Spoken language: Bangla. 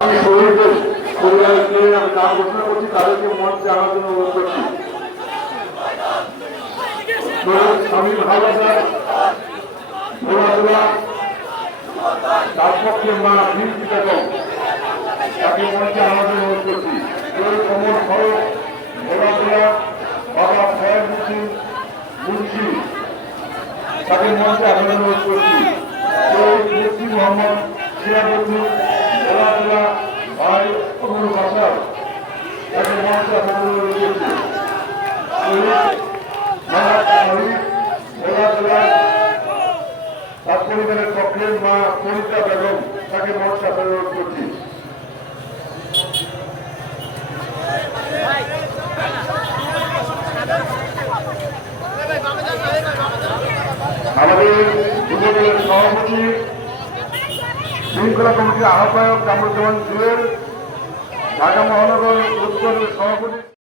আমি শহীদদের পরিবারকে আমি নাম মা বীর তাকে মঞ্চে আনার করছি। কমল মোহাম্মদ সিরাজুদ্দিন ঘোড়াধুলা ভাই অমর বাসার তাকে মঞ্চে আনার জন্য অনুরোধ করছি শহীদ মাহাত শহীদ ঘোড়াধুলা তার পরিবারের পক্ষে মা ফরিদা বেগম তাকে আনার অনুরোধ করছি আমাদের যুবদলের সভাপতি, শৃঙ্খলা কমিটির আহ্বায়ক কামরুজ্জামান জুয়েল ঢাকা মহানগর উত্তরের সভাপতি